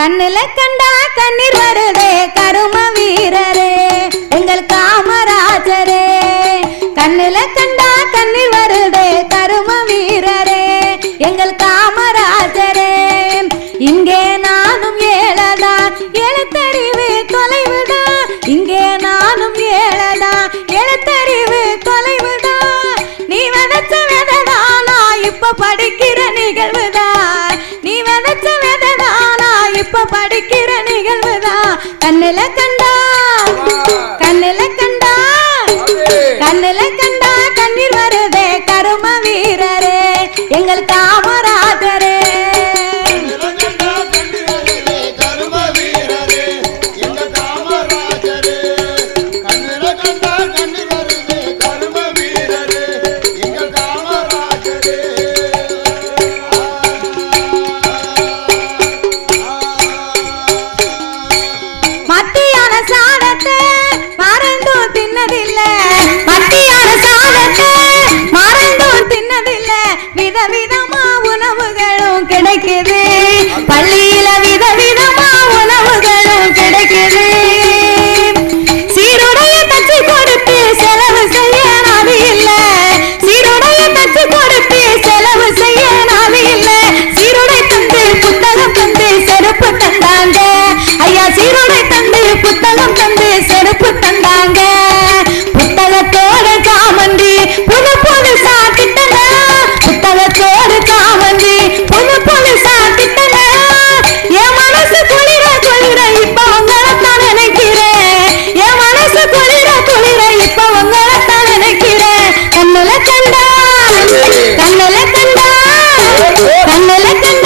கண்ணுல கண்டா கண்ணீர் வருதே கரும வீரரே எங்கள் காமராஜரே. கண்ணுல கண்டா கண்ணீர் வருதே கரும வீரரே எங்கள் காமராஜரே. இங்கே நானும் ஏழதா எழுத்தறிவு தொலைவுதா. இங்கே நானும் ஏழதா எழுத்தறிவு தொலைவுதா. நீ விதச்ச விததானா இப்ப படிக்கிற நிகழ்வுதா. கண்ணுல கண்டா கண்ணுல கண்டா கண்ணுல கண்டா கண்ணீர் வருதே கரும வீரரே. எங்கள் காமராஜரே. நிலத்தில்